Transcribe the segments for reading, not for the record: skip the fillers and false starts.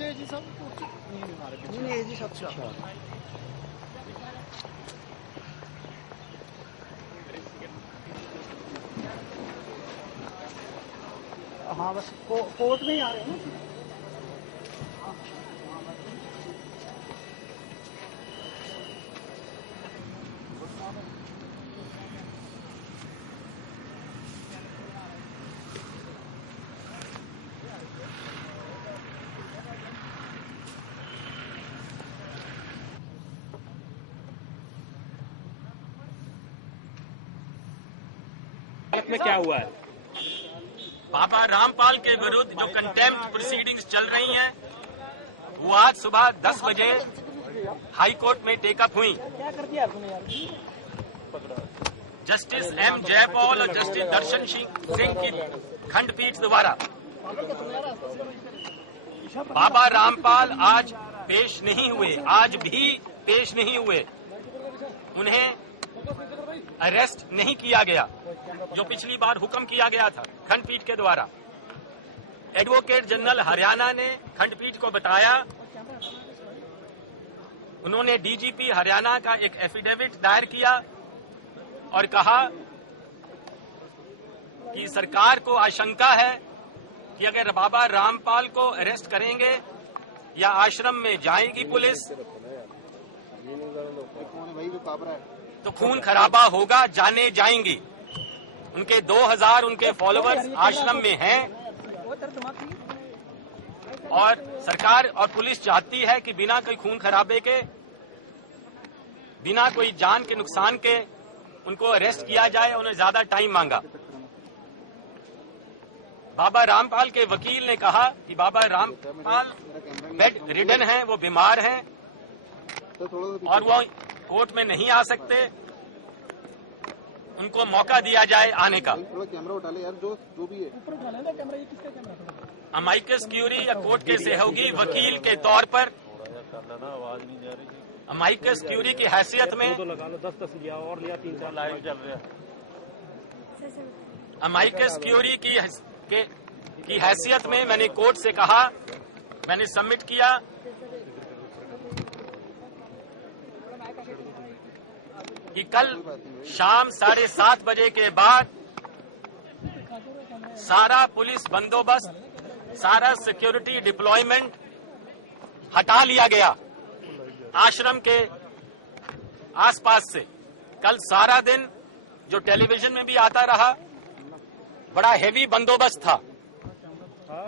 गए जी सब? नहीं जी सब। हाँ बस कोर्ट में ही आ रहे हैं ना। में क्या हुआ है? बाबा रामपाल के विरुद्ध जो कंटेम्प्ट प्रोसीडिंग्स चल रही हैं, वो आज सुबह 10 बजे हाई कोर्ट में टेकअप हुई। जस्टिस एम जयपॉल और जस्टिस दर्शन सिंह की खंडपीठ द्वारा बाबा रामपाल आज पेश नहीं हुए, आज भी पेश नहीं हुए। उन्हें अरेस्ट नहीं किया गया जो पिछली बार हुक्म किया गया था खंडपीठ के द्वारा। एडवोकेट जनरल हरियाणा ने खंडपीठ को बताया, उन्होंने डीजीपी हरियाणा का एक एफिडेविट दायर किया और कहा कि सरकार को आशंका है कि अगर बाबा रामपाल को अरेस्ट करेंगे या आश्रम में जाएगी पुलिस तो खून खराबा होगा, जाने जाएंगी। उनके 2000 उनके फॉलोअर्स आश्रम में हैं और सरकार और पुलिस चाहती है कि बिना कोई खून खराबे के, बिना कोई जान के नुकसान के उनको अरेस्ट किया जाए। उन्हें ज्यादा टाइम मांगा। बाबा रामपाल के वकील ने कहा कि बाबा रामपाल बेड रिडन हैं, वो बीमार हैं और वो कोर्ट में नहीं आ सकते, उनको मौका दिया जाए आने का। कैमरा उठा ले यार, जो भी है। अमाइकस क्यूरी या कोर्ट के सहयोगी वकील के तौर पर अमाइकस क्यूरी की हैसियत में अमाइकस क्यूरी की हैसियत में मैंने कोर्ट से कहा, मैंने सबमिट किया कि कल शाम 7:30 बजे के बाद सारा पुलिस बंदोबस्त, सारा सिक्योरिटी डिप्लॉयमेंट हटा लिया गया आश्रम के आसपास से। कल सारा दिन जो टेलीविजन में भी आता रहा, बड़ा हेवी बंदोबस्त था,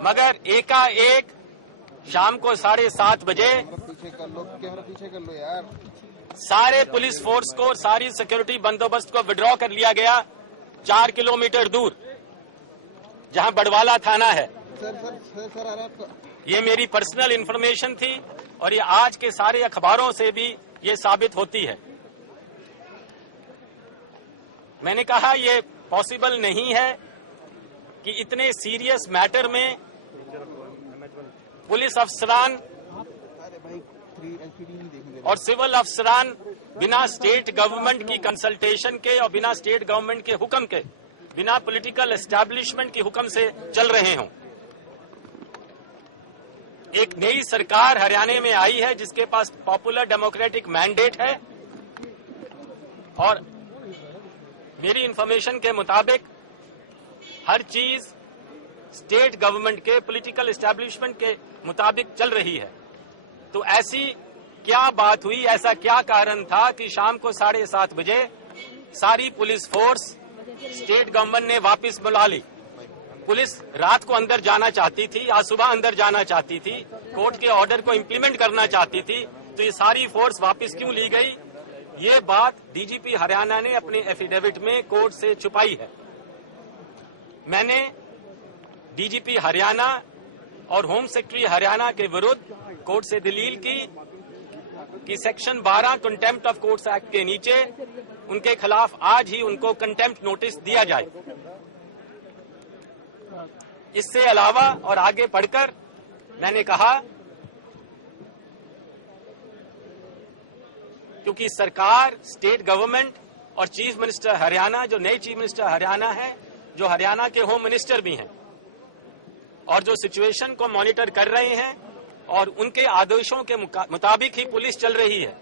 मगर एकाएक शाम को 7:30 बजे पीछे कर लो यार, सारे पुलिस फोर्स को, सारी सिक्योरिटी बंदोबस्त को विड्रॉ कर लिया गया 4 किलोमीटर दूर, जहां बड़वाला थाना है। सर ये मेरी पर्सनल इंफॉर्मेशन थी और ये आज के सारे अखबारों से भी ये साबित होती है। मैंने कहा ये पॉसिबल नहीं है कि इतने सीरियस मैटर में पुलिस अफसरान और सिविल अफसरान बिना स्टेट गवर्नमेंट की कंसल्टेशन के और बिना स्टेट गवर्नमेंट के हुक्म के, बिना पॉलिटिकल एस्टैब्लिशमेंट के हुक्म से चल रहे हों। एक नई सरकार हरियाणा में आई है जिसके पास पॉपुलर डेमोक्रेटिक मैंडेट है और मेरी इंफॉर्मेशन के मुताबिक हर चीज स्टेट गवर्नमेंट के, पॉलिटिकल एस्टैब्लिशमेंट के मुताबिक चल रही है। तो ऐसी क्या बात हुई, ऐसा क्या कारण था कि शाम को 7:30 बजे सारी पुलिस फोर्स स्टेट गवर्नमेंट ने वापस बुला ली? पुलिस रात को अंदर जाना चाहती थी, आज सुबह अंदर जाना चाहती थी, कोर्ट के ऑर्डर को इम्प्लीमेंट करना चाहती थी, तो ये सारी फोर्स वापस क्यों ली गई? ये बात डीजीपी हरियाणा ने अपने एफिडेविट में कोर्ट से छुपाई है। मैंने डीजीपी हरियाणा और होम सेक्रेटरी हरियाणा के विरुद्ध कोर्ट से दलील की कि section 12 contempt of courts act के नीचे उनके खिलाफ आज ही उनको कंटेम्प्ट नोटिस दिया जाए। इससे अलावा और आगे बढ़कर मैंने कहा, क्योंकि सरकार, स्टेट गवर्नमेंट और चीफ मिनिस्टर हरियाणा, जो नए चीफ मिनिस्टर हरियाणा है, जो हरियाणा के होम मिनिस्टर भी हैं और जो सिचुएशन को मॉनिटर कर रहे हैं, और उनके आदेशों के मुताबिक ही पुलिस चल रही है।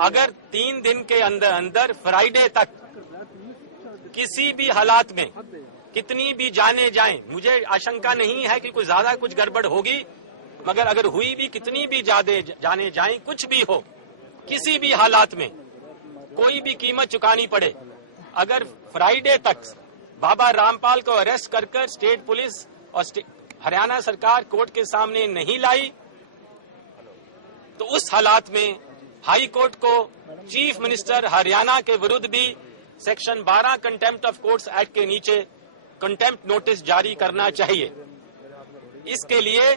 अगर 3 दिन के अंदर अंदर फ्राइडे तक किसी भी हालात में कितनी भी जाने जाएं, मुझे आशंका नहीं है कि कुछ ज्यादा कुछ गड़बड़ होगी, मगर अगर हुई भी कितनी भी जाने जाएं, कुछ भी हो, किसी भी हालात में कोई भी कीमत चुकानी पड़े, अगर फ्राइडे तक बाबा रामपाल को अरेस्ट कर स्टेट पुलिस और हरियाणा सरकार कोर्ट के सामने नहीं लाई, तो उस हालात में हाई कोर्ट को चीफ मिनिस्टर हरियाणा के विरुद्ध भी section 12 contempt of courts act के नीचे कंटेम्प्ट नोटिस जारी करना चाहिए। इसके लिए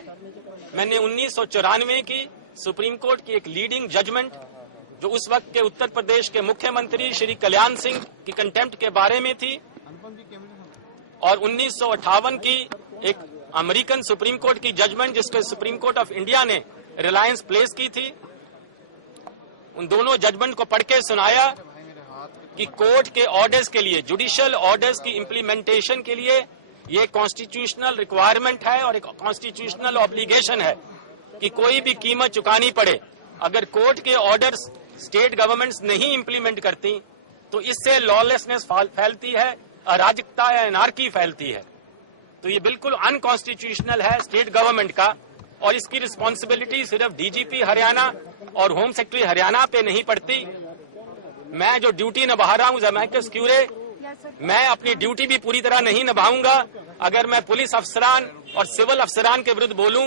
मैंने 1994 की सुप्रीम कोर्ट की एक लीडिंग जजमेंट, जो उस वक्त के उत्तर प्रदेश के मुख्यमंत्री श्री कल्याण सिंह की कंटेम्प्ट के बारे में थी, और 1958 की एक अमेरिकन सुप्रीम कोर्ट की जजमेंट जिसको सुप्रीम कोर्ट ऑफ इंडिया ने रिलायंस प्लेस की थी, उन दोनों जजमेंट को पढ़ के सुनाया कि कोर्ट के ऑर्डर्स के लिए, जुडिशियल ऑर्डर्स की इम्प्लीमेंटेशन के लिए ये कॉन्स्टिट्यूशनल रिक्वायरमेंट है और एक कॉन्स्टिट्यूशनल ऑब्लिगेशन है कि कोई भी कीमत चुकानी पड़े। अगर कोर्ट के ऑर्डर्स स्टेट गवर्नमेंट्स नहीं इम्प्लीमेंट करती तो इससे लॉलेसनेस फैलती है, अराजकता या एनार्की फैलती है। तो ये बिल्कुल अनकॉन्स्टिट्यूशनल है स्टेट गवर्नमेंट का, और इसकी रिस्पॉन्सिबिलिटी सिर्फ डीजीपी हरियाणा और होम सेक्रेटरी हरियाणा पे नहीं पड़ती। मैं जो ड्यूटी निभा रहा हूँ जमैकस क्यूरे, मैं अपनी ड्यूटी भी पूरी तरह नहीं निभाऊंगा अगर मैं पुलिस अफसरान और सिविल अफसरान के विरुद्ध बोलूं,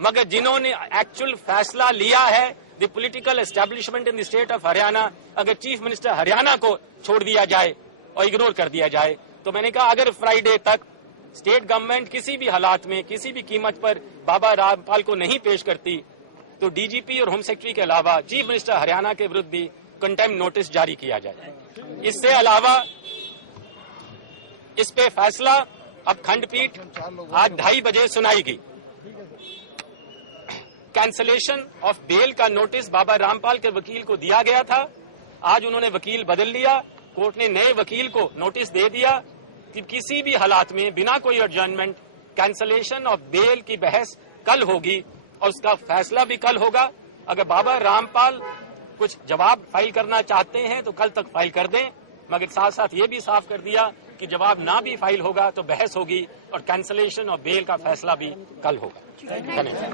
मगर जिन्होंने एक्चुअल फैसला लिया है, the political establishment in the state of Haryana, अगर चीफ मिनिस्टर हरियाणा को छोड़ दिया जाए और इग्नोर कर दिया जाए, तो मैंने कहा अगर फ्राइडे तक स्टेट गवर्नमेंट किसी भी हालात में किसी भी कीमत पर बाबा रामपाल को नहीं पेश करती, तो डीजीपी और होम सेक्रेटरी के अलावा चीफ मिनिस्टर हरियाणा के विरुद्ध भी कंटेम्प्ट नोटिस जारी किया जाए। इससे अलावा इस पे फैसला अब खंडपीठ आज 2:30 बजे सुनाएगी। कैंसलेशन ऑफ बेल का नोटिस बाबा रामपाल के वकील को दिया गया था, आज उन्होंने वकील बदल लिया। कोर्ट ने नए वकील को नोटिस दे दिया कि किसी भी हालात में बिना कोई एडजर्नमेंट कैंसलेशन ऑफ बेल की बहस कल होगी और उसका फैसला भी कल होगा। अगर बाबा रामपाल कुछ जवाब फाइल करना चाहते हैं तो कल तक फाइल कर दें, मगर साथ साथ ये भी साफ कर दिया कि जवाब ना भी फाइल होगा तो बहस होगी और कैंसलेशन ऑफ बेल का फैसला भी कल होगा। धन्यवाद।